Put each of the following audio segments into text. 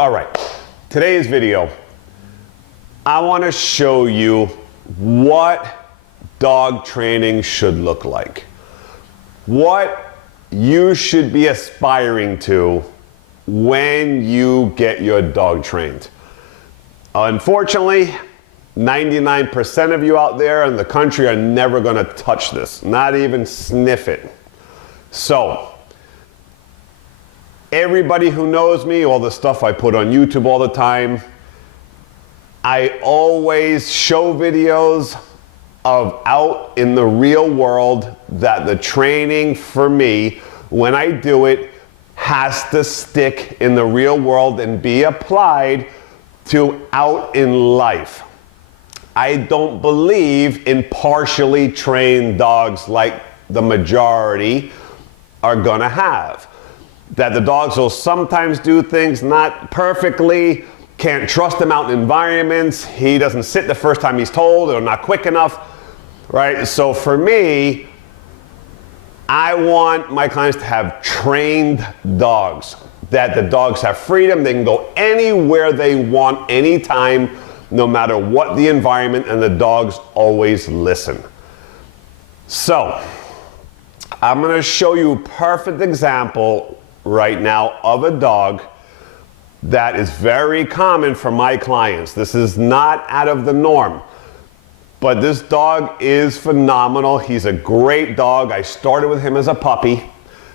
All right, today's video, I want to show you what dog training should look like. What you should be aspiring to when you get your dog trained. Unfortunately, 99% of you out there in the country are never going to touch this, not even sniff it. So, everybody who knows me, all the stuff I put on YouTube all the time, I always show videos of out in the real world that the training for me, when I do it, has to stick in the real world and be applied to out in life. I don't believe in partially trained dogs like the majority are gonna have. That the dogs will sometimes do things not perfectly, can't trust him out in environments, he doesn't sit the first time he's told, or not quick enough, right? So for me, I want my clients to have trained dogs, that the dogs have freedom, they can go anywhere they want, anytime, no matter what the environment, and the dogs always listen. So, I'm gonna show you a perfect example right now of a dog that is very common for my clients. This is not out of the norm, but this dog is phenomenal. He's a great dog. I started with him as a puppy,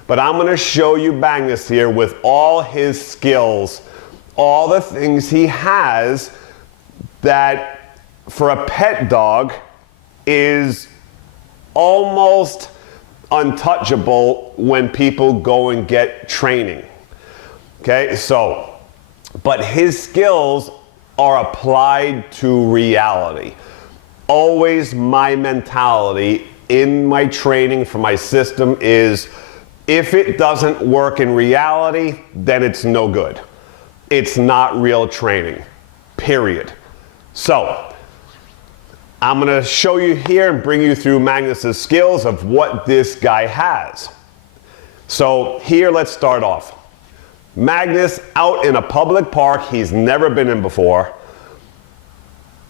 but I'm gonna show you Magnus here with all his skills, all the things he has that for a pet dog is almost untouchable when people go and get training. Okay, so, but his skills are applied to reality. Always my mentality in my training for my system is, if it doesn't work in reality, then it's no good. It's not real training, period. So, I'm gonna show you here and bring you through Magnus's skills of what this guy has. So here, let's start off. Magnus out in a public park he's never been in before,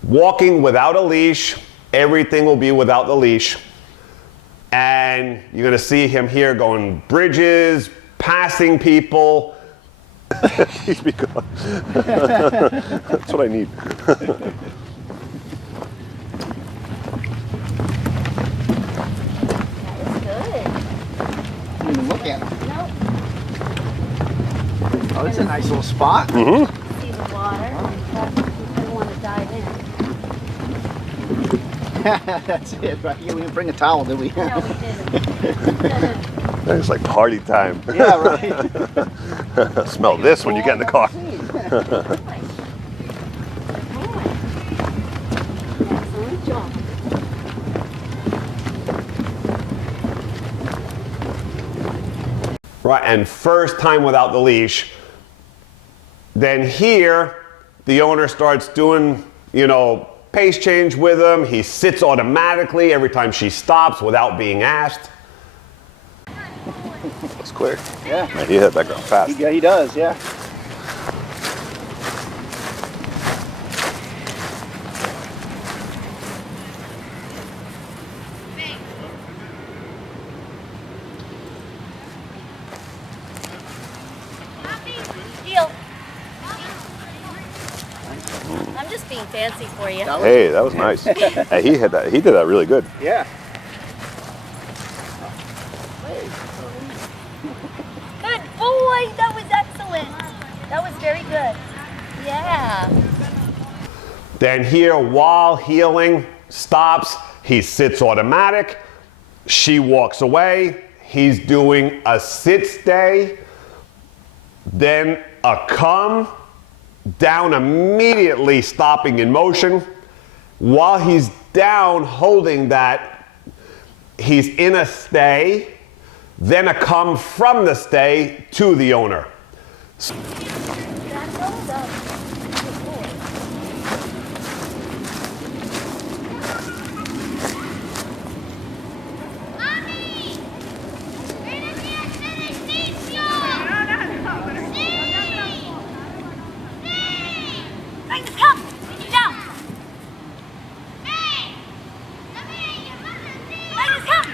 walking without a leash, everything will be without the leash, and you're gonna see him here going bridges, passing people. He's become. That's what I need. Look at him. Nope. Oh, it's a nice little spot. Mm-hmm. See the water, but I want to dive in. That's it, right? We didn't bring a towel, did we? No, we didn't. It's like party time. Yeah, right. Smell this when you get in the car. Excellent job. Right, and first time without the leash. Then here, the owner starts doing, pace change with him. He sits automatically every time she stops without being asked. That's quick. Yeah. Man, he hit that girl fast. Yeah, he does, yeah. Deal. I'm just being fancy for you. Hey, that was nice. Hey, he did that really good. Yeah. Good boy. That was excellent. That was very good. Yeah. Then here, while healing, stops, he sits automatic, she walks away, he's doing a sit stay, then a come, down immediately, stopping in motion. While he's down holding that, he's in a stay, then a come from the stay to the owner. Magnus, come! We need down! Magnus, come!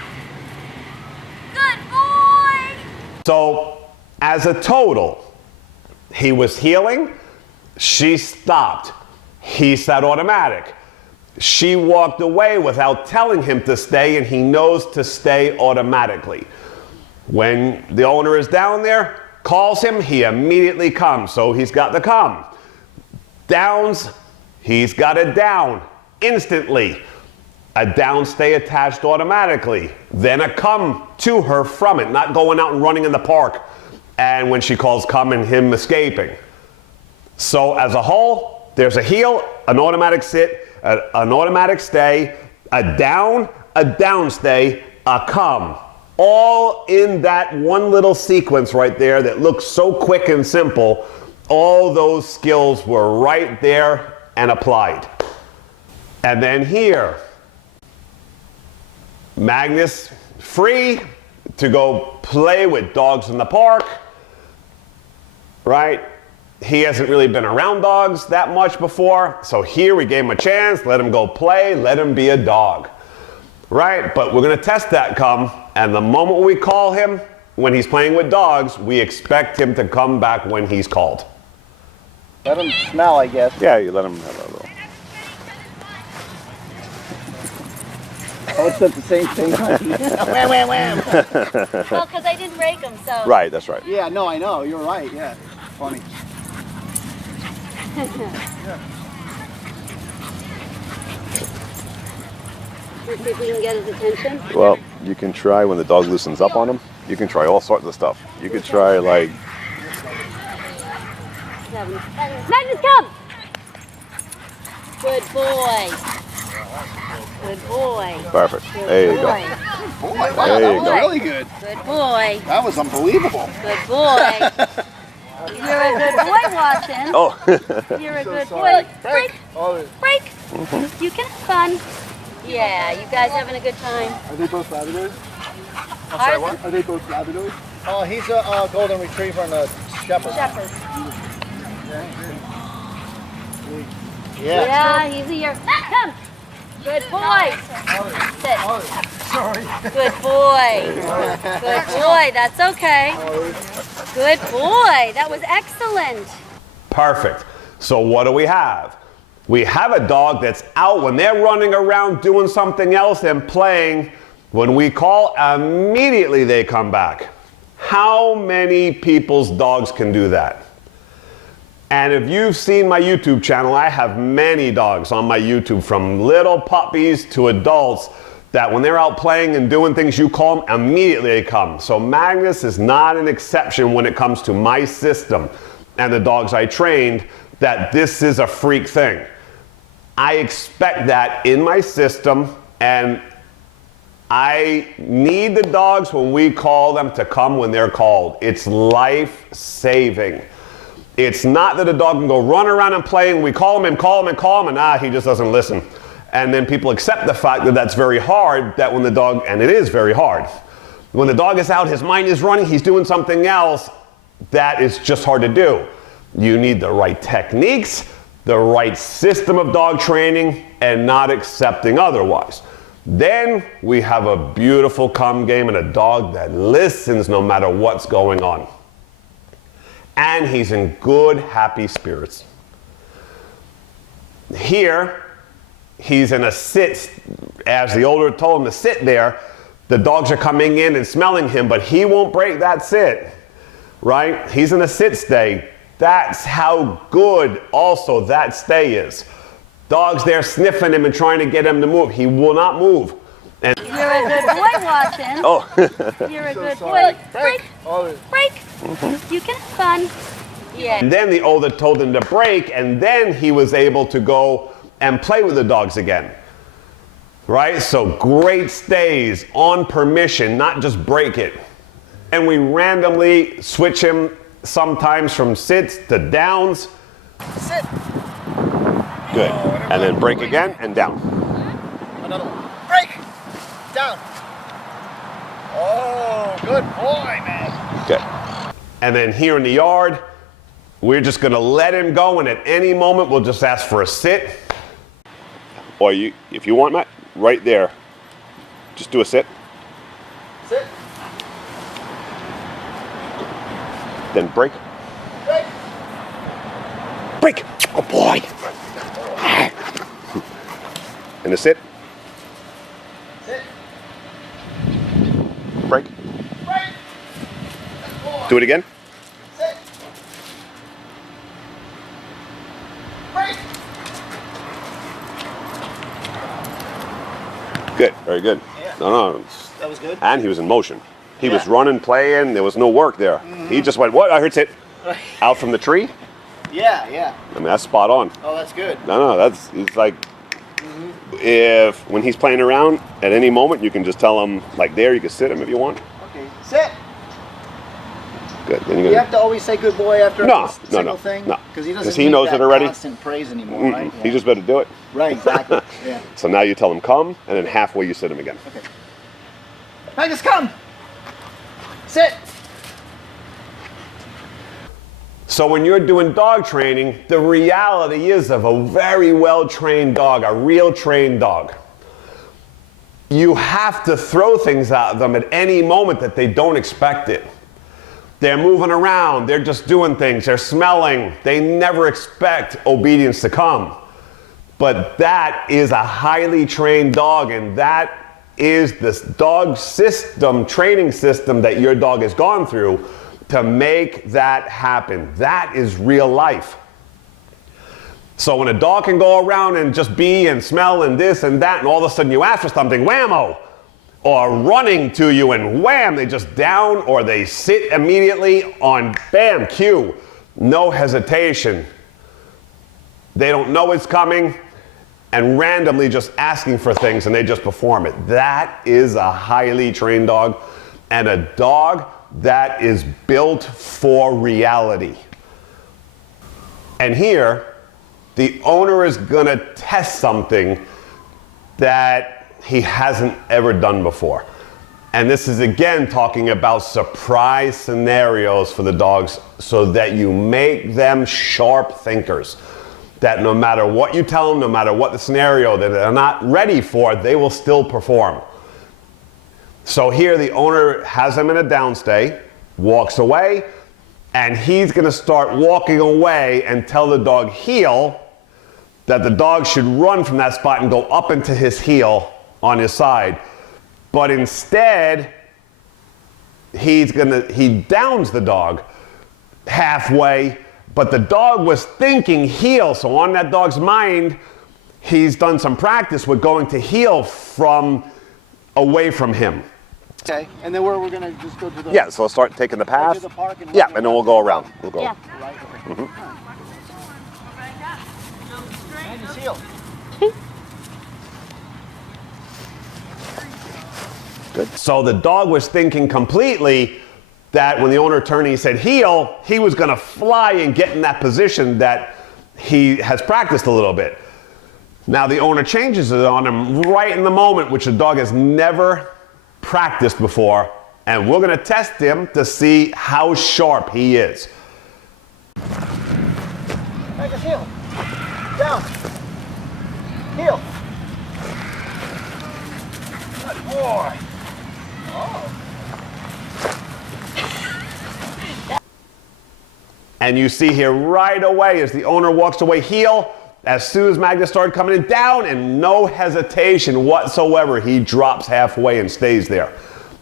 Good boy! So, as a total, he was healing, she stopped. He said automatic. She walked away without telling him to stay, and he knows to stay automatically. When the owner is down there, calls him, he immediately comes. So he's got the come. Downs, he's got a down instantly. A down stay attached automatically. Then a come to her from it, not going out and running in the park. And when she calls come and him escaping. So as a whole, there's a heel, an automatic sit, an automatic stay, a down stay, a come. All in that one little sequence right there that looks so quick and simple. All those skills were right there and applied. And then here, Magnus free to go play with dogs in the park, right? He hasn't really been around dogs that much before, so here we gave him a chance, let him go play, let him be a dog, right? But we're gonna test that come, and the moment we call him, when he's playing with dogs, we expect him to come back when he's called. Let him smell, I guess. Yeah, you let him have a little. Oh, it's the same thing. Wham, wham, wham. Well, because I didn't break them, so. Right, that's right. Yeah, no, I know. You're right. Yeah. Funny. Let's see if we can get his attention. Well, you can try when the dog loosens up on him. You can try all sorts of stuff. You could try like, Magnus, come! Good boy. Good boy. perfect. Good There you go. boy. Oh my wow, There that you was go. really good. Good boy. That was unbelievable. Good boy. You're a good boy, Watson. Oh, You're a good boy. Break. Oh, Break. You can have fun. Yeah, you guys having a good time. are they both Labradors? Ours- Are they both Labradors? Oh, he's a golden retriever and a shepherd. Shepherd. Yeah. Yeah, he's here. Come. Good boy. Sit. Sorry. Good boy. Good boy. That's okay. Good boy. That was excellent. Perfect. So what do we have? We have a dog that's out when they're running around doing something else and playing. When we call, immediately they come back. How many people's dogs can do that? And if you've seen my YouTube channel, I have many dogs on my YouTube, from little puppies to adults, that when they're out playing and doing things, you call them, immediately they come. So Magnus is not an exception when it comes to my system and the dogs I trained, that this is a freak thing. I expect that in my system, and I need the dogs when we call them to come when they're called. It's life-saving. It's not that a dog can go run around and play and we call him and call him and call him and he just doesn't listen. And then people accept the fact that that's very hard, that when the dog, and it is very hard, when the dog is out, his mind is running, he's doing something else, that is just hard to do. You need the right techniques, the right system of dog training, and not accepting otherwise. Then we have a beautiful come game and a dog that listens no matter what's going on. And he's in good, happy spirits. Here, he's in a sit, as the older told him to sit there. The dogs are coming in and smelling him, but he won't break that sit, right? He's in a sit stay. That's how good also that stay is. Dogs there sniffing him and trying to get him to move. He will not move. And You're a good boy, Watson. oh. You're a good boy. Break. Oh, Break. You can have fun. Yeah. And then the older told him to break, and then he was able to go and play with the dogs again. Right? So great stays on permission, not just break it. And we randomly switch him sometimes from sits to downs. sit. Good. And then break again and down. Another one. Break. Down. Oh, good boy, man. Okay. And then here in the yard, We're just gonna let him go, and at any moment we'll just ask for a sit. Or if you want, Matt, right there, just do a sit. Sit. Then break. Break. Break! Oh boy! And a sit. Sit. Break. Break. Do it again. Sit. Break. Good, very good. Yeah. No. That was good. And he was in motion. He was Yeah. running, playing, there was no work there. He just went, what? I heard sit. Out from the tree. Yeah, yeah. I mean, that's spot on. Oh, that's good. No, it's like, when he's playing around, at any moment, you can just tell him, like there, you can sit him if you want. Okay, sit. Good, then You you're have gonna, to always say good boy after No, a no, single no, thing? no. Because he 'Cause doesn't he need knows that it already. constant praise anymore, right? he just better do it. Right, exactly. Yeah. So now you tell him come, and then halfway you sit him again. Okay. Pegasus, come! Sit! So when you're doing dog training, the reality is of a very well-trained dog, a real trained dog, you have to throw things at them at any moment that they don't expect it. They're moving around, they're just doing things, they're smelling, they never expect obedience to come. But that is a highly trained dog, and that is this dog system, training system that your dog has gone through to make that happen. That is real life. So when a dog can go around and just be and smell and this and that, and all of a sudden you ask for something, whammo, or running to you and wham, they just down, or they sit immediately on bam, cue, no hesitation. They don't know it's coming, and randomly just asking for things and they just perform it. That is a highly trained dog, and a dog that is built for reality. And here, the owner is gonna test something that he hasn't ever done before. And this is again talking about surprise scenarios for the dogs so that you make them sharp thinkers. That no matter what you tell them, no matter what the scenario that they're not ready for, they will still perform. So here the owner has him in a downstay, walks away, and he's gonna start walking away and tell the dog heel, that the dog should run from that spot and go up into his heel on his side. But instead, he downs the dog halfway, but the dog was thinking heel, so on that dog's mind, he's done some practice with going to heel from away from him. Okay, and then we're going to just go to the... Yeah, so I'll start taking the path. to the park and Yeah, walk and then we'll go around. We'll go. Yeah. Right, okay. And his heel. So the dog was thinking completely that when the owner turned and he said heel, he was gonna fly and get in that position that he has practiced a little bit. Now the owner changes it on him right in the moment, which the dog has never practiced before, and we're gonna test him to see how sharp he is. Pegasus, heel. Down. Heel. Good boy. And you see here right away as the owner walks away heel, as soon as Magnus started coming in down, and no hesitation whatsoever, he drops halfway and stays there.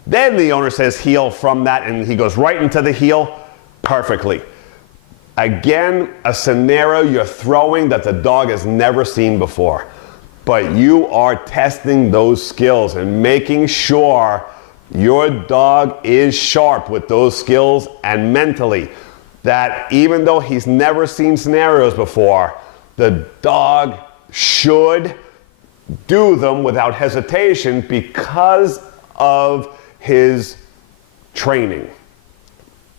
Then the owner says heel from that, and he goes right into the heel perfectly. Again, a scenario you're throwing that the dog has never seen before. But you are testing those skills and making sure your dog is sharp with those skills, and mentally, that even though he's never seen scenarios before, the dog should do them without hesitation because of his training.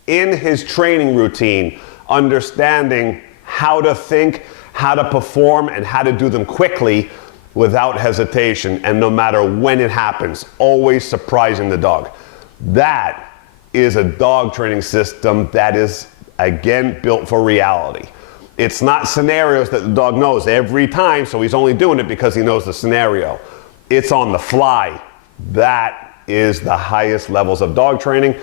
In his training routine, understanding how to think, how to perform, and how to do them quickly without hesitation, and no matter when it happens, always surprising the dog. That is a dog training system that is again, built for reality. It's not scenarios that the dog knows every time, so he's only doing it because he knows the scenario. It's on the fly. That is the highest levels of dog training.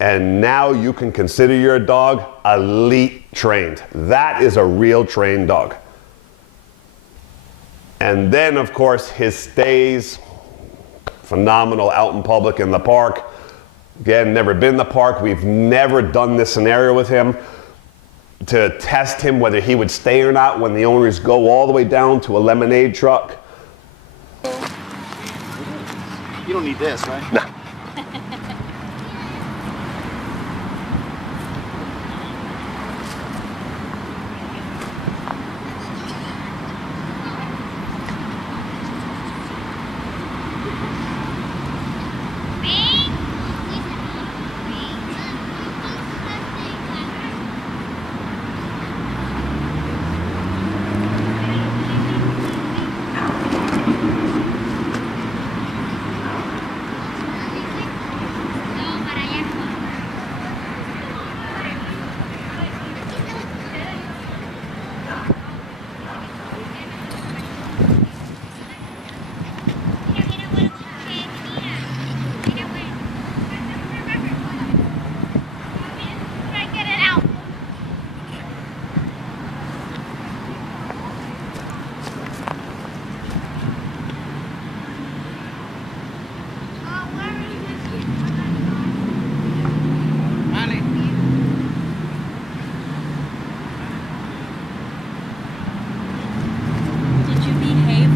And now you can consider your dog elite trained. That is a real trained dog. And then, of course, his stays, phenomenal out in public in the park. Again, never been in the park. We've never done this scenario with him to test him whether he would stay or not when the owners go all the way down to a lemonade truck. You don't need this, right? No.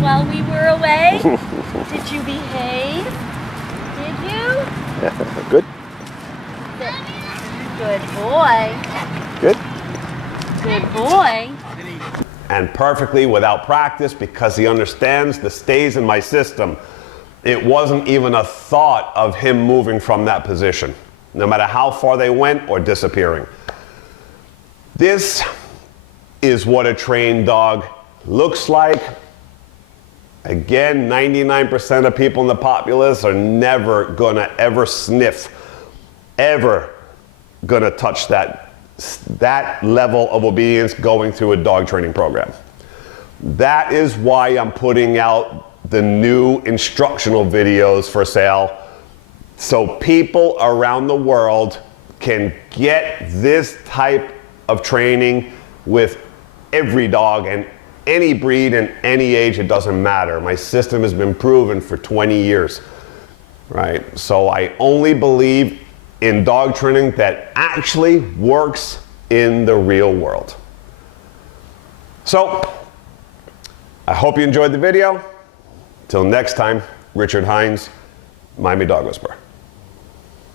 While we were away? Did you behave? Did you? Yeah, good. Good boy. Good. Good boy. And perfectly without practice because he understands the stays in my system. It wasn't even a thought of him moving from that position, no matter how far they went or disappearing. This is what a trained dog looks like. Again, 99% of people in the populace are never gonna ever sniff, ever gonna touch that level of obedience going through a dog training program. That is why I'm putting out the new instructional videos for sale, so people around the world can get this type of training with every dog and any breed and any age. It doesn't matter. My system has been proven for 20 years, right? So I only believe in dog training that actually works in the real world. So I hope you enjoyed the video. Till next time, Richard Heinz, Miami Dog Whisperer.